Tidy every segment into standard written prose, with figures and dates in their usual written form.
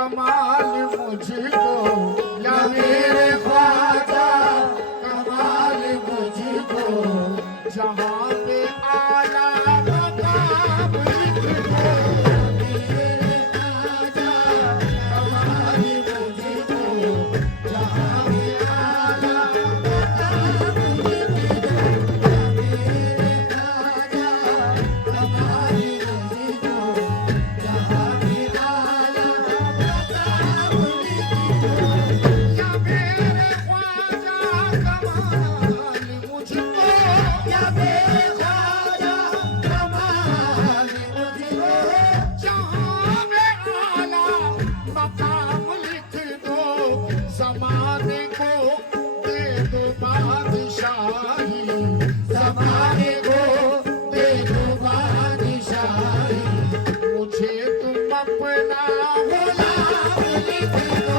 कमाल मुझको, या मेरे ख्वाजा कमाल मुझको, जहाँ पे आला मकाम लिख दो। मेरे ख्वाजा कमाल मुझको, जहाँ पे आला मकाम लिख दो। मेरे ख्वाजा कमाल मुझको, जहाँ पे आला मकाम लिख दो। या मेरे ख्वाजा कमाल मुझको, या मेरे ख्वाजा कमाल मुझको, जहाँ में आला मकाम लिख दो। ज़माने को दे दो बादशाही, ज़माने को दे दो बादशाही, मुझे तुम अपना गुलाम लिख दो।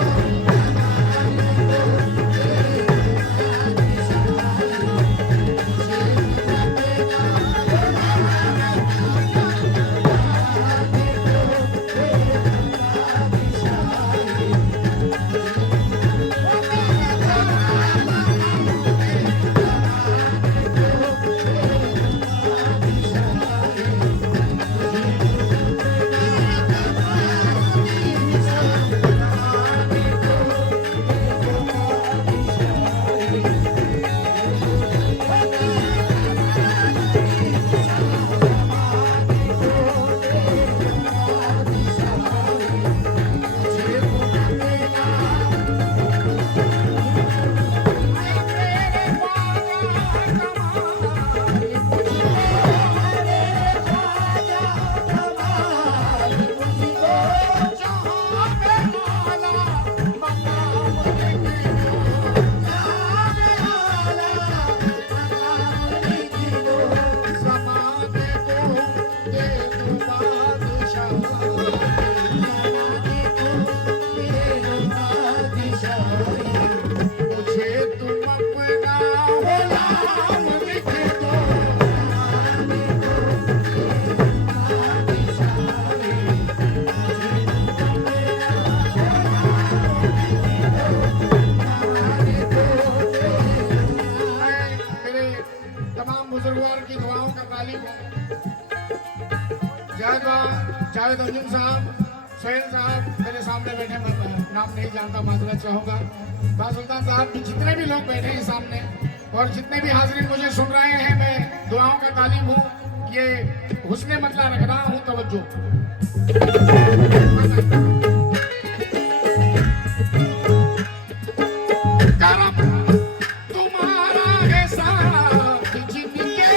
जावेद अर्जुन साहब, सोहेल साहब मेरे सामने बैठे, मैं नाम नहीं जानता, माजरा चाहूँगा। बासुल्तान साहब भी, जितने भी लोग बैठे हैं सामने और जितने भी हाजिरीन मुझे सुन रहे हैं, मैं दुआओं का तालिब हूँ। ये हुस्ने मतला रख रहा हूँ, तवज्जो। करम तुम्हारा है साथ जिनके,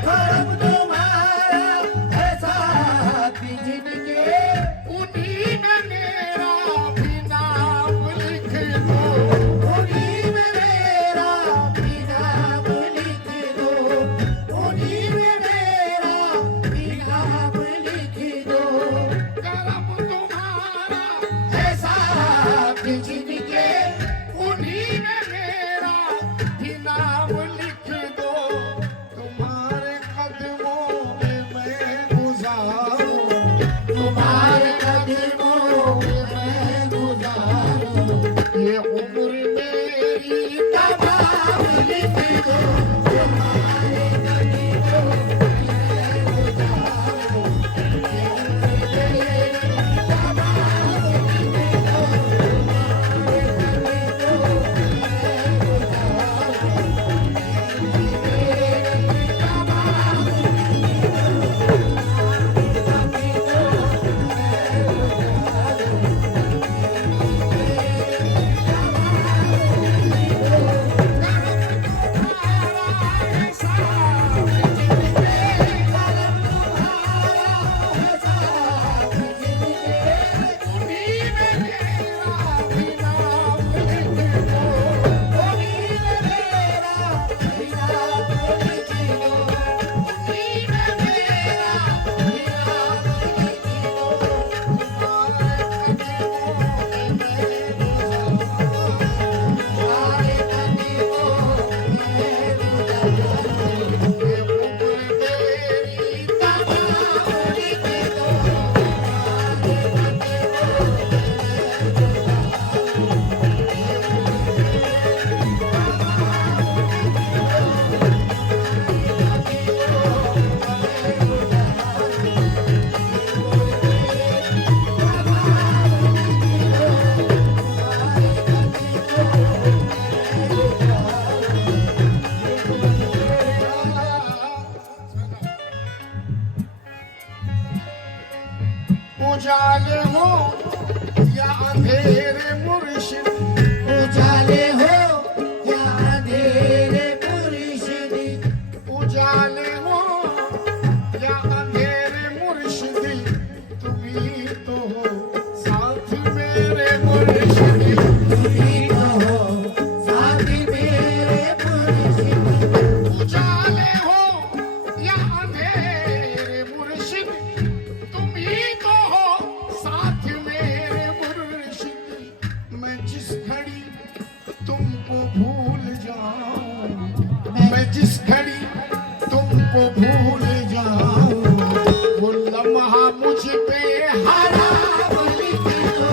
करम तुम्हारा है साथ जिनके, उन्हीं में मेरा भी नाम लिख दो। उन्हीं में मेरा भी नाम लिख दो। उन्हीं में मेरा भी नाम लिख दो। करम तुम उजाले हो या अंधेरे मुर्शिद, उजाले हो या अंधेरे मुर्शिदी, उजाले हो या अंधेरे मुर्शिदी, तुम्ही तो हो साथ मेरे मुर्शिदी, तुम्ही तो हो साथ मेरे मुर्शिदी, उजाले हो या अंधेरे मुर्शिद, तुम्ही तो हो साथ मेरे मुर्शिद। मैं जिस घड़ी तुमको भूल जाऊं, मैं जिस घड़ी तुमको भूल जाऊं, वो लम्हा मुझ पे हराम लिख दो।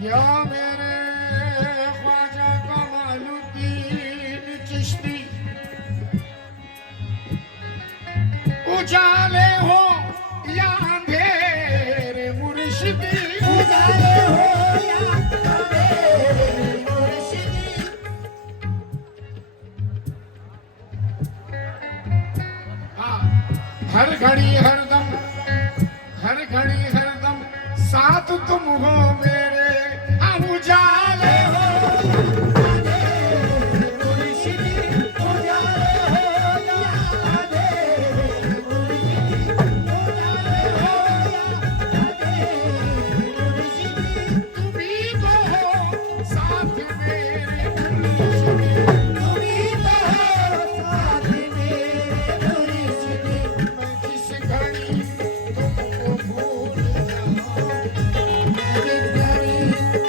या मेरे ख्वाजा कमालुद्दीन चिश्ती, उजाले हो या अंधेरे मुर्शिदी, उजाले हो या अंधेरे मुर्शिदी, हाँ, हर घड़ी हरदम, हर घड़ी हरदम साथ तुम हो मेरे, हम उजाले हो अंधेरे मुर्शिदी, उजाले हो या अंधेरे मुर्शिदी, उजाले हो या अंधेरे मुर्शिदी, तुम्ही तो हो साथ मेरे मुर्शिदी। तुम्ही तो हो साथ मेरे मुर्शिदी, मैं जिस घड़ी तुमको भूल जाऊं, जिस घड़ी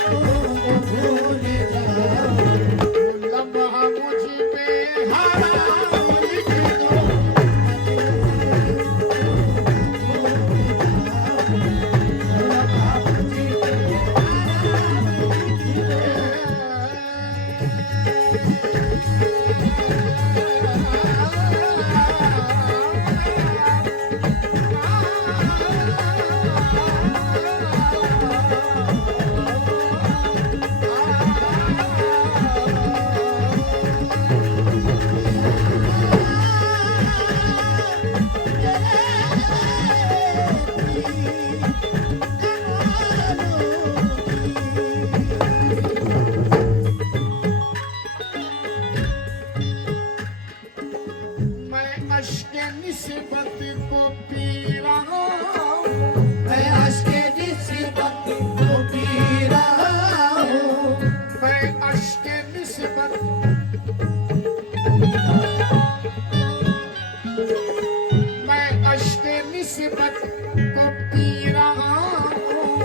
तुमको भूल जाऊं, वो लम्हा मुझ पे हराम लिख दो। मैं अश्क निस्बत को पी रहा हूँ, मैं अश्के निस्बत को पी रहा हूँ, मैं अश्क निस्बत, मैं अश्क निस्बत को पी रहा हूँ,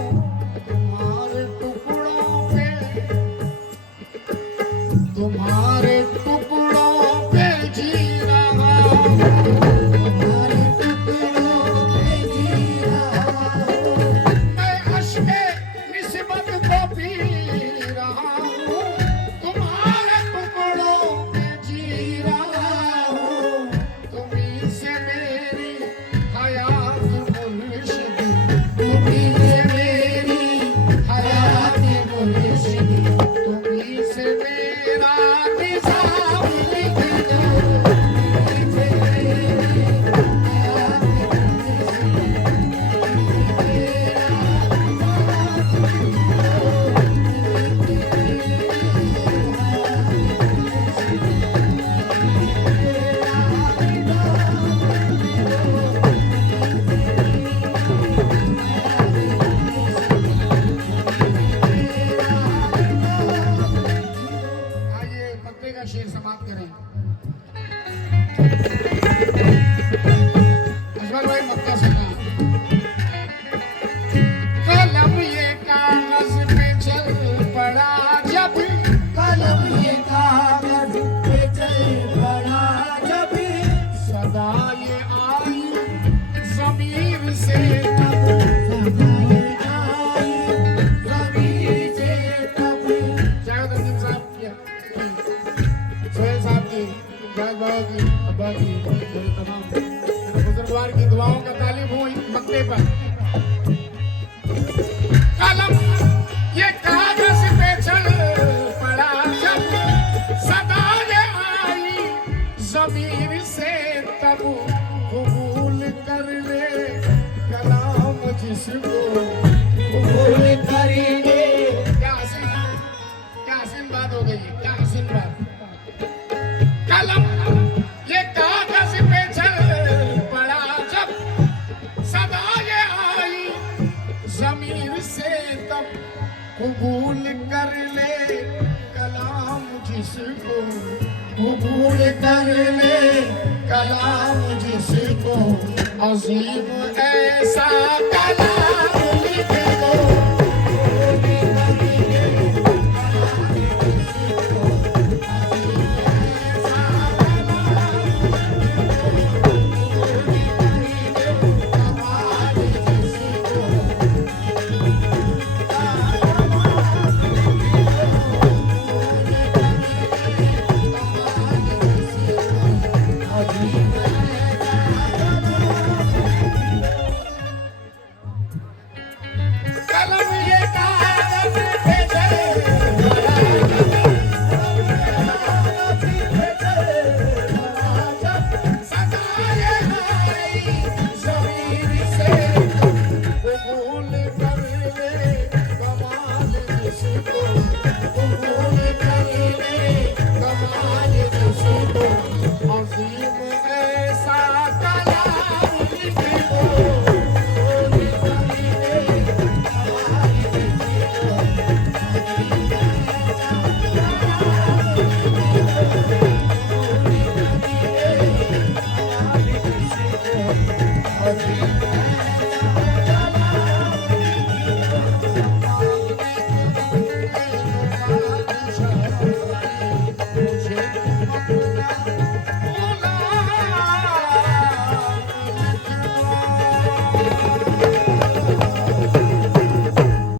तुम्हारे टुकड़ों पे, तुम्हारे टुकड़ों पे जी रहा हूँ। तुम्हारे टुकड़ों पे जी रहा हूँ, मैं अश्क निस्बत को पी रहा हूँ, तुम्हारे टुकड़ों पे जी रहा हूँ। तुम्ही से मेरी हयात मुर्शिदी, जिसको कबूल करेंगे क्या हसीन बात हो गई है, क्या हसीन बात। कलम ये कागज पे चल पड़ा जब सदा ये आई जमीर से तब कबूल कर ले कलाम जिसको कबूल कर ले कलाम जिसको अजीम ऐसा कलाम लिख दो कलम ये कागज पे सदाए आई ज़मीर से कबूल कर ले कमाल जिसको कबूल कर ले कमाल जिसको अजीम ऐसा कलाम